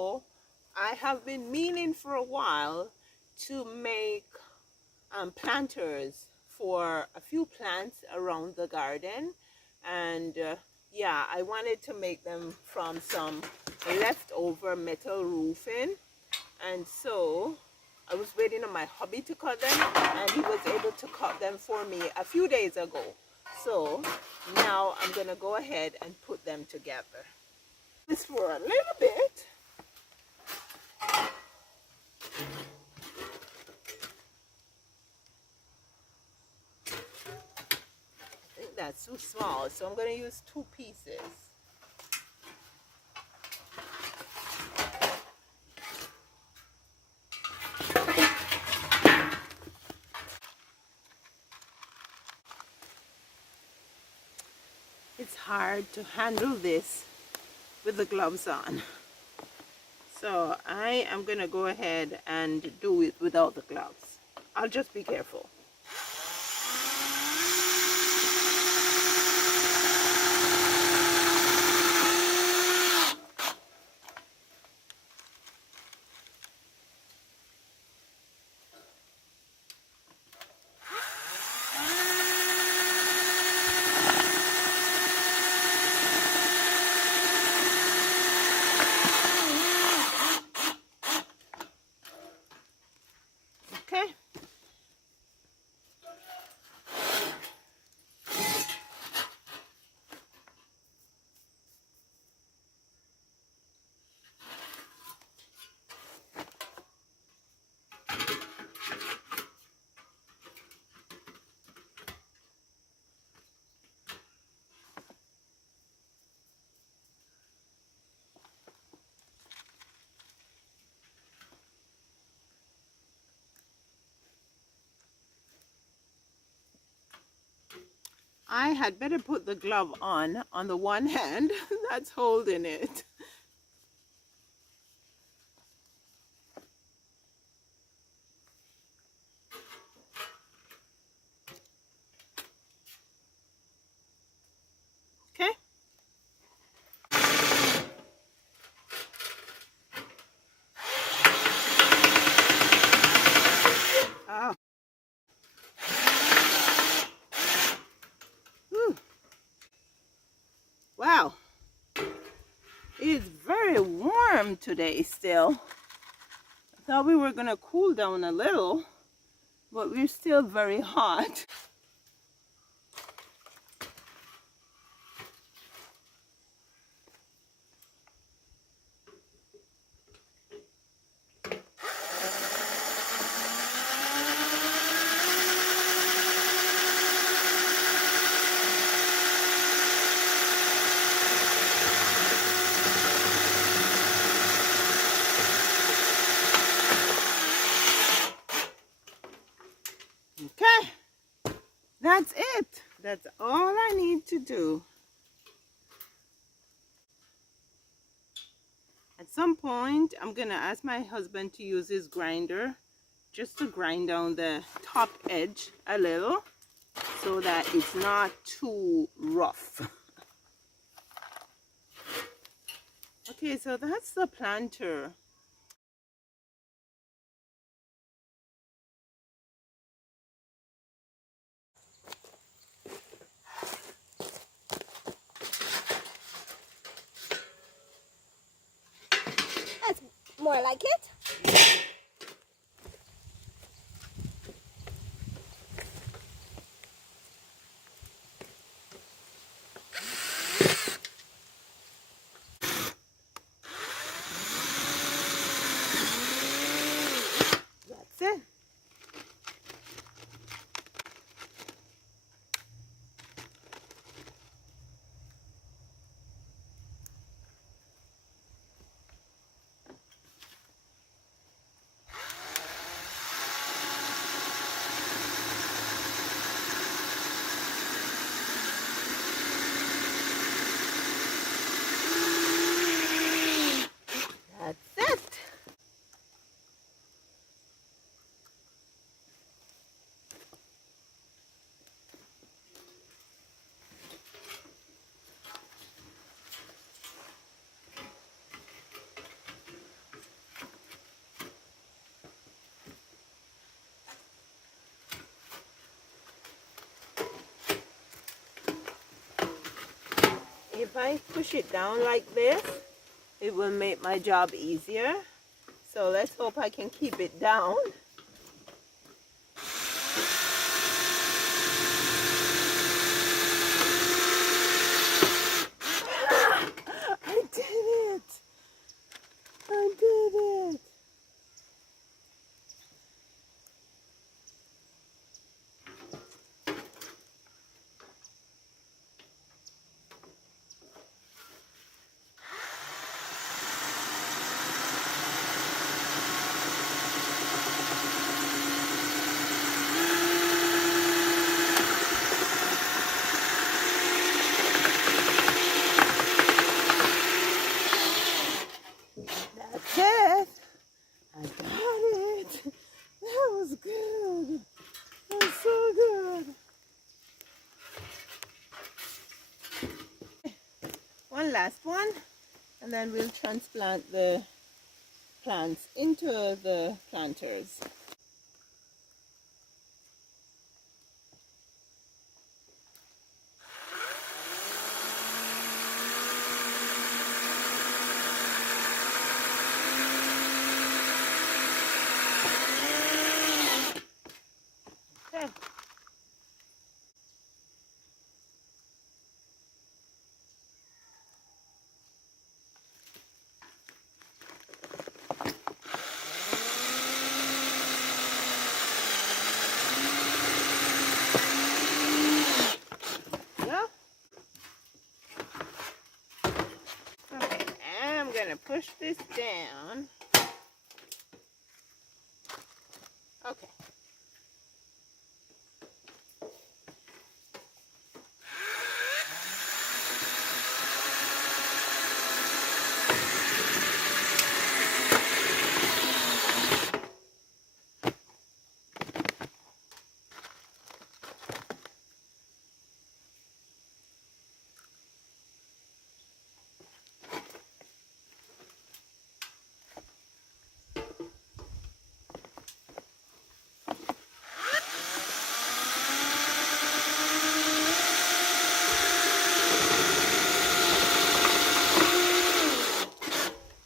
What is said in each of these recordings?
so I have been meaning for a while to make planters for a few plants around the garden, and yeah, I wanted to make them from some leftover metal roofing, and so I was waiting on my hubby to cut them, and he was able to cut them for me a few days ago. So now I'm gonna go ahead and put them together. This for a little bit. I think that's too small, so I'm gonna use 2 pieces. It's hard to handle this with the gloves on, so I am gonna go ahead and do it without the gloves. I'll just be careful. Okay. I had better put the glove on the one hand that's holding it. Okay. Oh. Whew. Wow. It's very warm today still. I thought we were gonna cool down a little, but we're still very hot. Okay, that's it. That's all I need to do. At some point, I'm gonna ask my husband to use his grinder just to grind down the top edge a little so that it's not too rough. Okay, so that's the planter. That's more like it. That's it. if I push it down like this, it will make my job easier. So let's hope I can keep it down. I did it! I did it! That's it! I got it! That was good! That was so good! One last one, and then we'll transplant the plants into the planters. Okay. Yeah. Okay, I'm gonna push this down. Okay.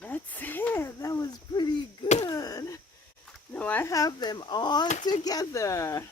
That's it. That was pretty good. Now I have them all together.